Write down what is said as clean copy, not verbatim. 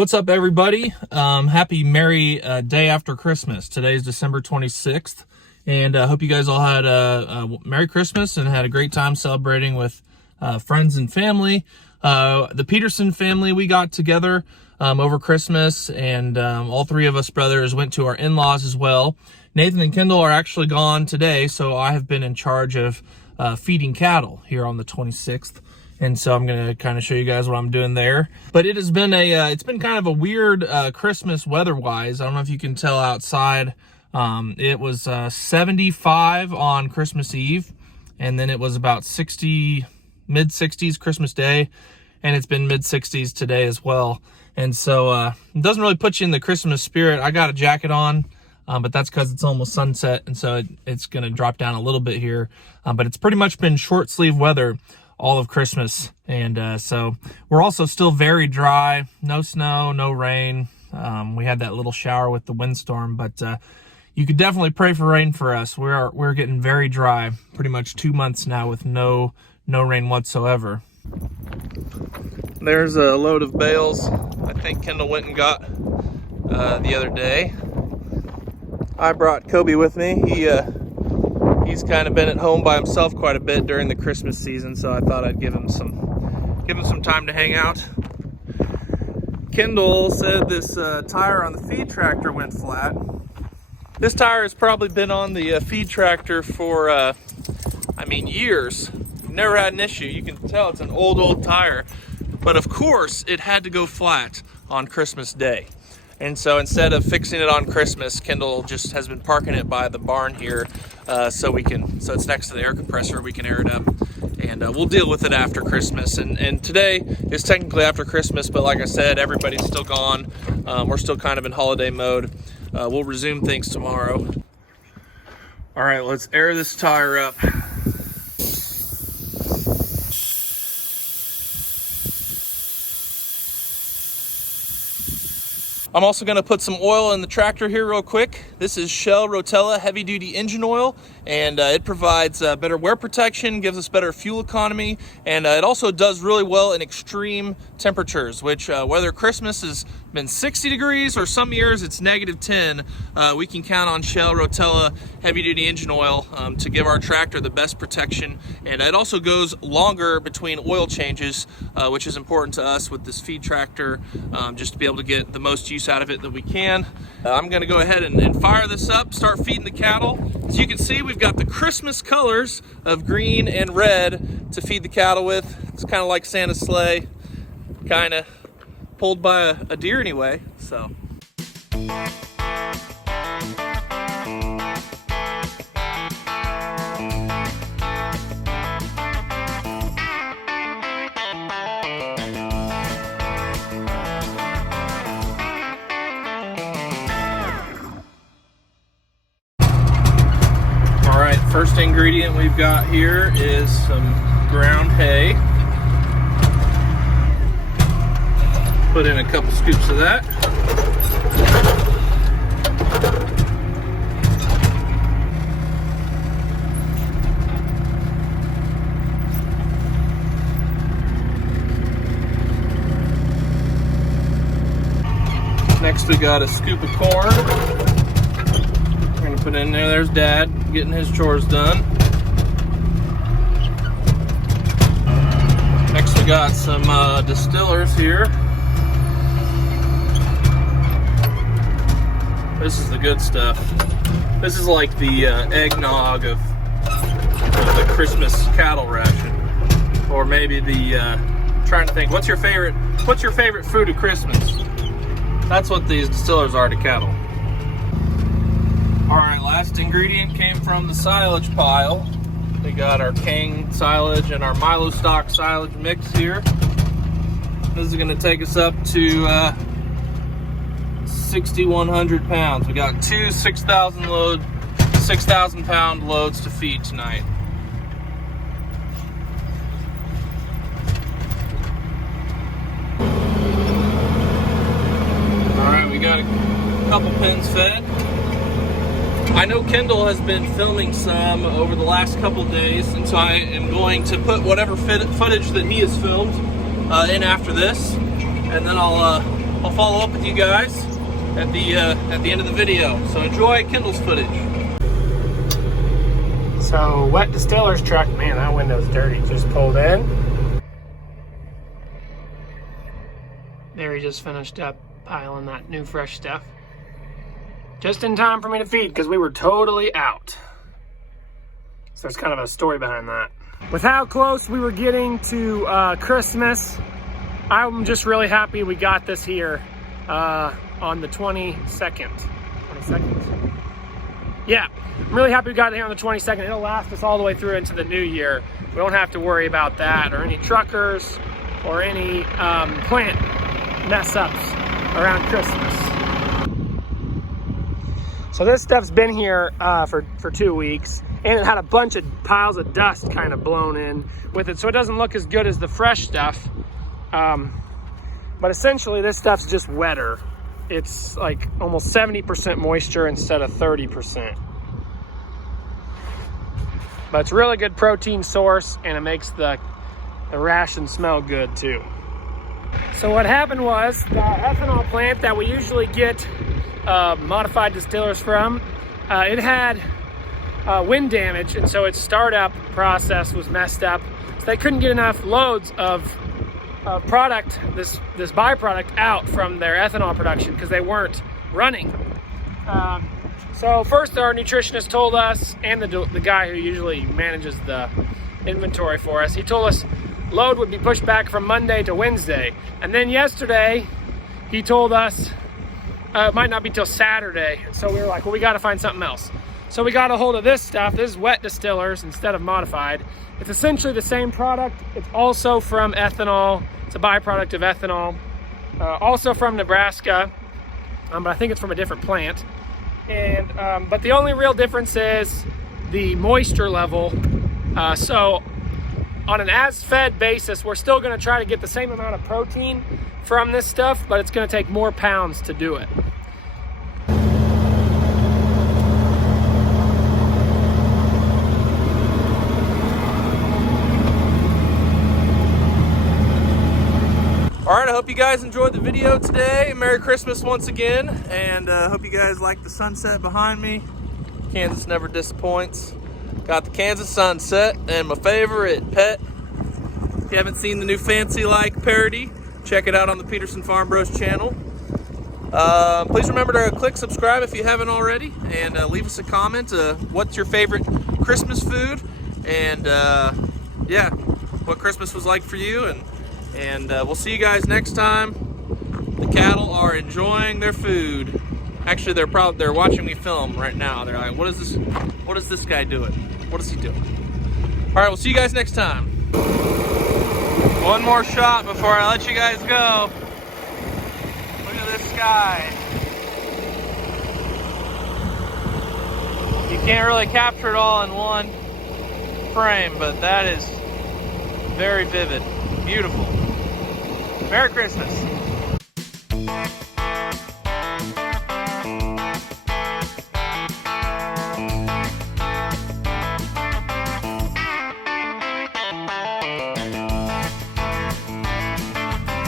What's up, everybody? Happy Merry day after Christmas. Today's December 26th, and I hope you guys all had a Merry Christmas and had a great time celebrating with friends and family. The Peterson family, we got together over Christmas, and all three of us brothers went to our in-laws as well. Nathan and Kendall are actually gone today, so I have been in charge of feeding cattle here on the 26th. And so I'm going to kind of show you guys what I'm doing there. But it has been it's been kind of a weird Christmas weather-wise. I don't know if you can tell outside. It was 75 on Christmas Eve, and then it was about mid-60s Christmas Day, and it's been mid-60s today as well. And so it doesn't really put you in the Christmas spirit. I got a jacket on, but that's because it's almost sunset, and so it's going to drop down a little bit here. But it's pretty much been short-sleeve weather all of Christmas, and so we're also still very dry. No snow, no rain. We had that little shower with the windstorm, but you could definitely pray for rain for us. We're getting very dry, pretty much 2 months now with no rain whatsoever. There's a load of bales I think Kendall went and got the other day. I brought Kobe with me. He's kind of been at home by himself quite a bit during the Christmas season, so I thought I'd give him some time to hang out. Kendall said this tire on the feed tractor went flat. This tire has probably been on the feed tractor for, years. Never had an issue. You can tell it's an old tire. But of course, it had to go flat on Christmas Day. And so instead of fixing it on Christmas, Kendall just has been parking it by the barn here so it's next to the air compressor, we can air it up. And we'll deal with it after Christmas. And today is technically after Christmas, but like I said, everybody's still gone. We're still kind of in holiday mode. We'll resume things tomorrow. All right, let's air this tire up. I'm also going to put some oil in the tractor here real quick. This is Shell Rotella heavy duty engine oil, and it provides better wear protection, gives us better fuel economy, and it also does really well in extreme temperatures, which whether Christmas has been 60 degrees or some years it's -10, we can count on Shell Rotella heavy duty engine oil to give our tractor the best protection. And it also goes longer between oil changes, which is important to us with this feed tractor, just to be able to get the most use out of it that we can. I'm going to go ahead and fire this up, start feeding the cattle. As you can see, we've got the Christmas colors of green and red to feed the cattle with. It's kind of like Santa's sleigh, kind of pulled by a deer anyway, so. First ingredient we've got here is some ground hay. Put in a couple scoops of that. Next we got a scoop of corn. Put in there. There's Dad getting his chores done. Next we got some Distillers here. This is the good stuff. This is like the eggnog of the Christmas cattle ration, or maybe the trying to think. What's your favorite food at Christmas? That's what these Distillers are to cattle. All right, last ingredient came from the silage pile. We got our King silage and our Milo stock silage mix here. This is gonna take us up to 6,100 pounds. We got two 6,000 pound loads to feed tonight. All right, we got a couple pens fed. I know Kendall has been filming some over the last couple days, and so I am going to put whatever footage that he has filmed in after this, and then I'll I'll follow up with you guys at the end of the video. So enjoy Kendall's footage. So wet Distillers truck, man, that window's dirty. Just pulled in. There, he just finished up piling that new fresh stuff. Just in time for me to feed, because we were totally out. So there's kind of a story behind that. With how close we were getting to Christmas, I'm just really happy we got this here on the 22nd. 22nd? Yeah, I'm really happy we got it here on the 22nd. It'll last us all the way through into the new year. We don't have to worry about that, or any truckers, or any plant mess ups around Christmas. So this stuff's been here for 2 weeks, and it had a bunch of piles of dust kind of blown in with it, so it doesn't look as good as the fresh stuff. But essentially this stuff's just wetter. It's like almost 70% moisture instead of 30%. But it's a really good protein source, and it makes the ration smell good too. So what happened was, the ethanol plant that we usually get modified distillers from, it had wind damage, and so its startup process was messed up. So they couldn't get enough loads of product, this byproduct, out from their ethanol production because they weren't running. So first our nutritionist told us, and the guy who usually manages the inventory for us, he told us load would be pushed back from Monday to Wednesday. And then yesterday he told us it might not be till Saturday. So we were like, well, we got to find something else. So we got a hold of this stuff. This is wet distillers instead of modified. It's essentially the same product. It's also from ethanol. It's a byproduct of ethanol. Also from Nebraska, but I think it's from a different plant. And but the only real difference is the moisture level. So on an as-fed basis, we're still going to try to get the same amount of protein from this stuff, but it's going to take more pounds to do it. All right, I hope you guys enjoyed the video today. Merry Christmas once again, and hope you guys like the sunset behind me. Kansas never disappoints. Got the Kansas sunset and my favorite pet. If you haven't seen the new Fancy Like parody, check it out on the Peterson Farm Bros channel. Please remember to click subscribe if you haven't already, and leave us a comment. What's your favorite Christmas food? And yeah, what Christmas was like for you. And we'll see you guys next time. The cattle are enjoying their food. Actually, they're watching me film right now. They're like, what is this guy doing? What is he doing? All right, we'll see you guys next time. One more shot before I let you guys go. Look at this sky. You can't really capture it all in one frame, but that is very vivid. Beautiful. Merry Christmas.